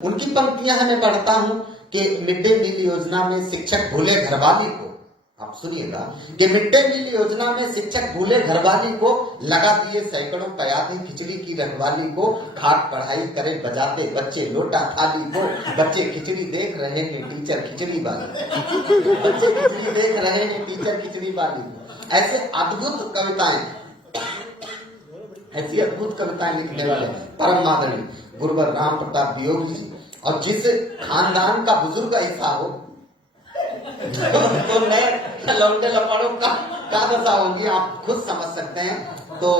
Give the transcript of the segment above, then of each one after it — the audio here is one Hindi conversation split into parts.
उनकी पंक्तियां है, मैं पढ़ता हूं कि मिड डे मील योजना में शिक्षक भूले घरवाली को, आप सुनिएगा, कि मिड डे मील योजना में शिक्षक भूले घरवाली को, लगा दिए सैकड़ों कयादे खिचड़ी की रखवाली को, खाट पढ़ाई करे बजाते बच्चे लोटा थाली को, बच्चे खिचड़ी देख रहे हैं टीचर खिचड़ी वाली, बच्चे खिचड़ी देख रहे हैं टीचर खिचड़ी वाली। ऐसे अद्भुत कविताएं, ऐसी अद्भुत कविताएं लिखने वाले परम आदरणीय गुरुवर राम प्रताप वियोगी जी, और जिस खानदान का बुजुर्ग ऐसा हो तो नए लौंडे लपाड़ों का दशा होगी, आप खुद समझ सकते हैं। तो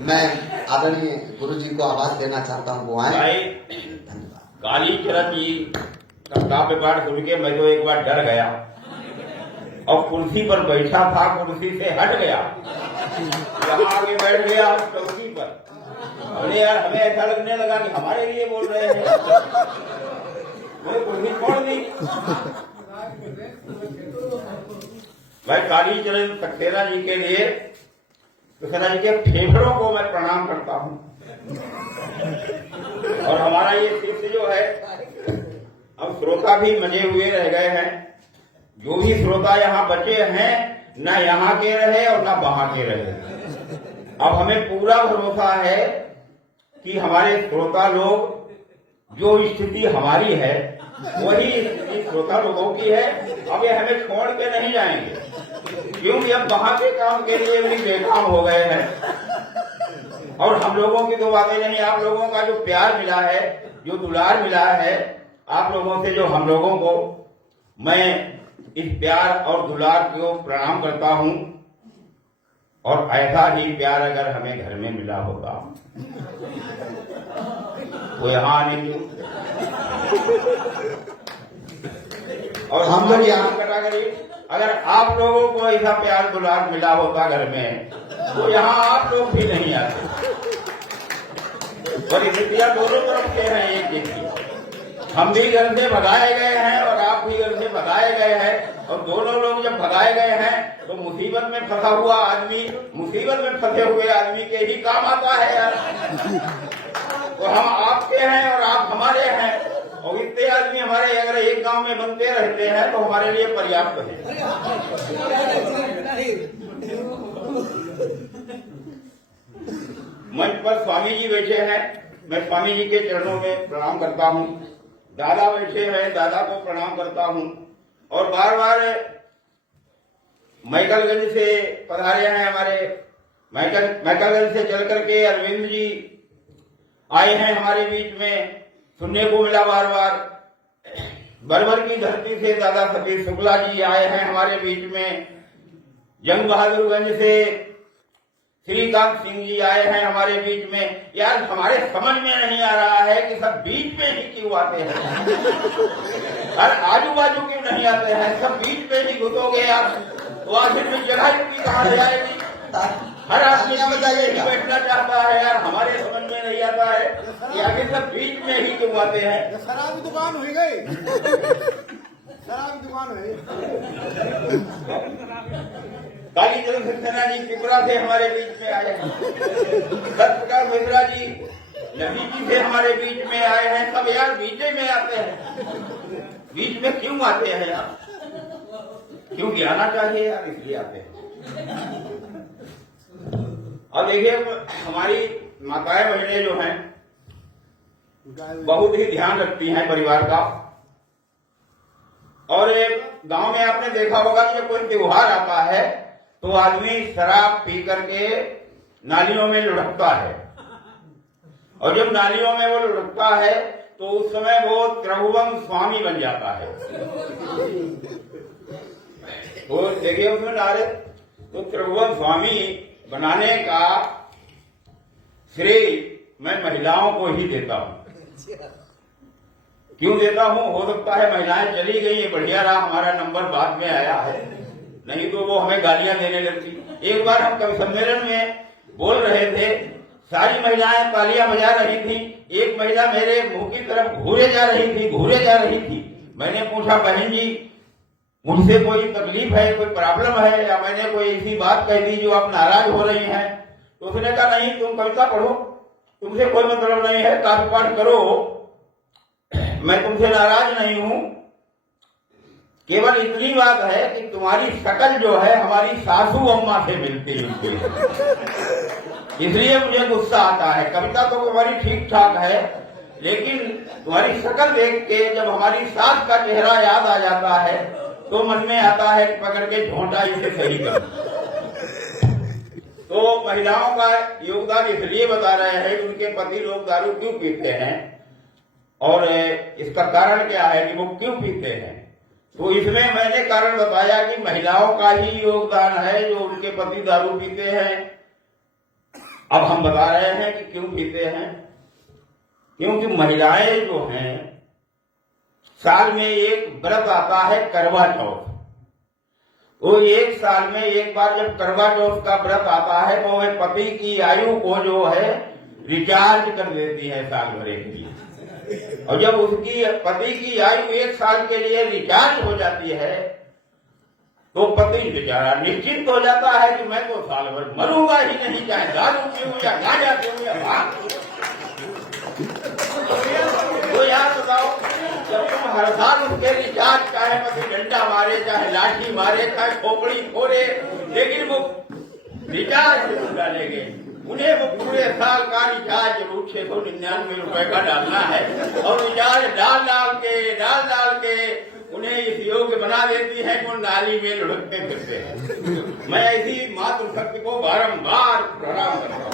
मैं आदरणीय गुरु जी को आवाज देना चाहता हूँ, वो आए। धन्यवाद। कालीचरण जी का काव्य पाठ सुन के मैं तो एक बार डर गया और कुर्सी पर बैठा था, कुर्सी से हट गया, यहाँ आगे बैठ गया चौकी पर। अरे यार, हमें ऐसा लगने लगा कि हमारे लिए बोल रहे हैं, वो कुर्सी छोड़ दी। मैं कालीचरण सक्सेना जी के लिए, सक्सेना जी के फेफड़ों को मैं प्रणाम करता हूँ। और हमारा ये शिष्य जो है, अब श्रोता भी मजे हुए रह गए हैं। जो भी श्रोता यहाँ बचे हैं, न यहाँ के रहे और न वहां के रहे। अब हमें पूरा भरोसा है कि हमारे श्रोता लोग, जो स्थिति हमारी है वही स्थिति श्रोता लोगों की है। अब ये हमें छोड़ के नहीं जाएंगे, क्योंकि अब वहां के काम के लिए भी बेकाम हो गए हैं। और हम लोगों की तो बातें नहीं, आप लोगों का जो प्यार मिला है, जो दुलार मिला है, आप लोगों से जो हम लोगों को, मैं इस प्यार और दुलार को प्रणाम करता हूं। और ऐसा ही प्यार अगर हमें घर में मिला होगा तो यहाँ आने क्यों, और हम लोग यहाँ कटा करिए। अगर आप लोगों को ऐसा प्यार दुलार मिला होता घर में, तो यहाँ आप लोग भी नहीं आते। परिस्थितियां दोनों तरफ से हैं एक एक की। हम भी घर से भगाए गए हैं और आप भी घर से भगाए गए हैं, और दोनों लोग जब भगाए गए हैं तो मुसीबत में फंसा हुआ आदमी मुसीबत में फंसे हुए आदमी के ही काम आता है यार। तो हम आपके हैं और आप हमारे हैं, और इतने आदमी हमारे अगर एक गांव में बनते रहते हैं तो हमारे लिए पर्याप्त है। मंच पर स्वामी जी बैठे हैं, मैं स्वामी जी के चरणों में प्रणाम करता हूँ। दादा बैठे हैं, दादा को प्रणाम करता हूँ। और बार बार मैकलगंज से पधारे हैं हमारे, मैकलगंज से चल करके अरविंद जी आए हैं हमारे बीच में, सुनने को मिला बार बार। बरबर की धरती से दादा सतीश शुक्ला जी आए हैं हमारे बीच में। जंग बहादुरगंज से श्रीकांत सिंह जी आए हैं हमारे बीच में। यार, हमारे समझ में नहीं आ रहा है कि सब बीच में ही क्यों आते हैं, हर आजू बाजू क्यों नहीं आते हैं, सब बीच में ही घुसोगे यार, तो आखिर में जगह इनकी कहाँ जाएगी। हर आदमी बैठना चाहता है यार, हमारे समझ में नहीं आता है कि आखिर सब बीच में ही क्यों आते हैं। शराब की दुकान हुई गई, शराब की दुकान हुई। कालीचरण सक्सेना जी त्रिपुरा से हमारे बीच में आए हैं। सत्यप्रकाश मिश्रा जी नदी जी से हमारे बीच में आए हैं। सब यार बीच में आते हैं, बीच में क्यों आते हैं यार, क्योंकि आना चाहिए यार, इसलिए आते हैं। अब देखिए, हमारी माताएं बहनें जो हैं बहुत ही ध्यान रखती हैं परिवार का। और गांव में आपने देखा होगा कि जब कोई त्योहार आता है तो आदमी शराब पी करके नालियों में लुढ़कता है, और जब नालियों में वो लुढ़कता है तो उस समय वो त्रिभुवन स्वामी बन जाता है। तो देखिए उसमें नारे, तो त्रिभुवन स्वामी बनाने का श्रेय मैं महिलाओं को ही देता हूं। क्यों देता हूं? हो सकता है महिलाएं चली गई, ये बढ़िया रहा, हमारा नंबर बाद में आया है, नहीं तो वो हमें गालियां देने लगती। एक बार हम कवि सम्मेलन में बोल रहे थे, सारी महिलाएं तालियां बजा रही थी, एक महिला मेरे मुंह की तरफ घूरे जा रही थी। मैंने पूछा, बहन जी मुझसे कोई तकलीफ है, कोई प्रॉब्लम है, या मैंने कोई ऐसी बात कह दी जो आप नाराज हो रही हैं? तो उसने कहा, नहीं, तुम कविता पढ़ो, तुमसे कोई मतलब नहीं है, काव्य पाठ करो। मैं तुमसे नाराज नहीं हूं, केवल इतनी बात है कि तुम्हारी शक्ल जो है हमारी सासू अम्मा से मिलती जुलती है, इसलिए मुझे गुस्सा आता है। कविता तो तुम्हारी ठीक ठाक है, लेकिन तुम्हारी शक्ल देख के जब हमारी सास का चेहरा याद आ जाता है तो मन में आता है कि पकड़ के झोंटा इसे सही कर। तो महिलाओं का योगदान इसलिए बता रहे हैं कि उनके पति लोग दारू क्यों पीते हैं और इसका कारण क्या है कि वो क्यों पीते हैं। तो इसमें मैंने कारण बताया कि महिलाओं का ही योगदान है जो उनके पति दारू पीते हैं। अब हम बता रहे हैं कि क्यों पीते हैं। क्योंकि महिलाएं जो हैं, साल में एक व्रत आता है करवा चौथ। वो एक साल में एक बार जब करवा चौथ का व्रत आता है तो वह पति की आयु को जो है रिचार्ज कर देती है साल भर के लिए। और जब उसकी पति की आयु एक साल के लिए रिचार्ज हो जाती है तो पति बेचारा निश्चिंत हो जाता है कि मैं तो साल भर मरूंगा ही नहीं, चाहे दारू पीऊं या गांजा पीऊं या भांग। तो यार बताओ, जब तुम हर साल उसके रिचार्ज, चाहे पति डंडा मारे, चाहे लाठी मारे, चाहे खोपड़ी फोड़े, लेकिन वो रिचार्ज जरूर डालेंगे। उन्हें वो पूरे साल का रिचार्ज जरूर 699 रुपए का डालना है और रिचार्ज डाल डाल के उन्हें इस योग्य बना देती है कि वो नाली में लुढ़कते फिरते हैं। मैं ऐसी मातृशक्ति को बारंबार प्रणाम करता हूँ।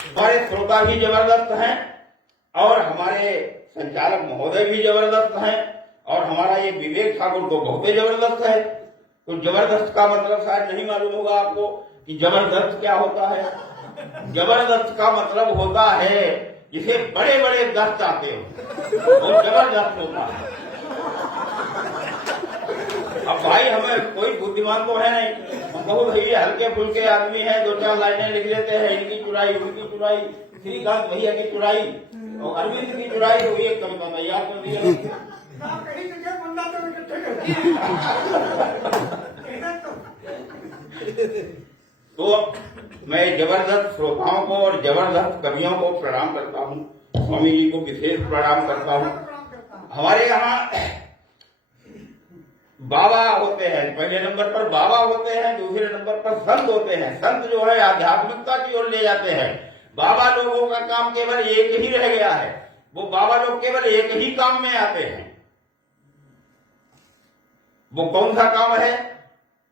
हमारे श्रोता भी जबरदस्त हैं और हमारे संचालक महोदय भी जबरदस्त हैं और हमारा ये विवेक ठाकुर तो बहुत ही जबरदस्त है। तो जबरदस्त का मतलब शायद नहीं मालूम होगा आपको कि जबरदस्त क्या होता है। जबरदस्त का मतलब होता है जिसे बड़े बड़े दस्त आते हो, वो जबरदस्त होता है। अब भाई हमें कोई बुद्धिमान तो है नहीं, हम बहुत ही हल्के फुल्के आदमी हैं, 2-4 लाइनें लिख लेते हैं, इनकी चुराई उनकी चुराई, श्रीकांत भैया की चुराई और अरविंद की चुराई, तो एक कविता तैयार कर दिया। तो मैं जबरदस्त श्रोताओं को और जबरदस्त कवियों को प्रणाम करता हूँ, स्वामी जी को विशेष प्रणाम करता हूँ। हमारे यहाँ बाबा होते हैं, पहले नंबर पर बाबा होते हैं, दूसरे नंबर पर संत होते हैं। संत जो है आध्यात्मिकता की ओर ले जाते हैं। बाबा लोगों का काम केवल एक ही रह गया है, वो बाबा लोग केवल एक ही काम में आते हैं। वो कौन सा काम है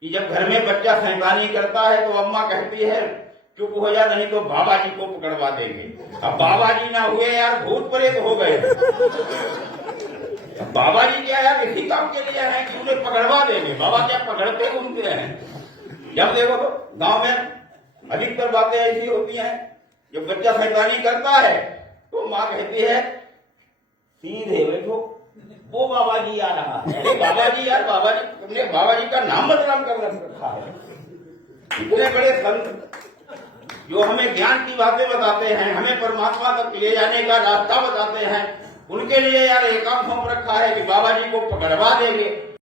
कि जब घर में बच्चा शैतानी करता है तो अम्मा कहती है चुप हो जा, नहीं तो बाबा जी को पकड़वा देंगे। अब बाबा जी ना हुए यार, भूत प्रेत हो गए। बाबा जी क्या यार इसी काम के लिए है कि उन्हें पकड़वा देंगे। बाबा क्या पकड़ते घूमते हैं। जब देखो तो गांव में अधिकतर बातें ऐसी होती हैं, जब बच्चा शैतानी करता है तो माँ कहती है सीधे बैठो, वो बाबा जी आ रहा है। बाबा जी यार, बाबा जी तुमने बाबा जी का नाम बदनाम कर रखा है। इतने बड़े संत जो हमें ज्ञान की बातें बताते हैं, हमें परमात्मा तक ले जाने का रास्ता बताते हैं, उनके लिए यार एक काम सौंप रखा है कि बाबा जी को पकड़वा देंगे।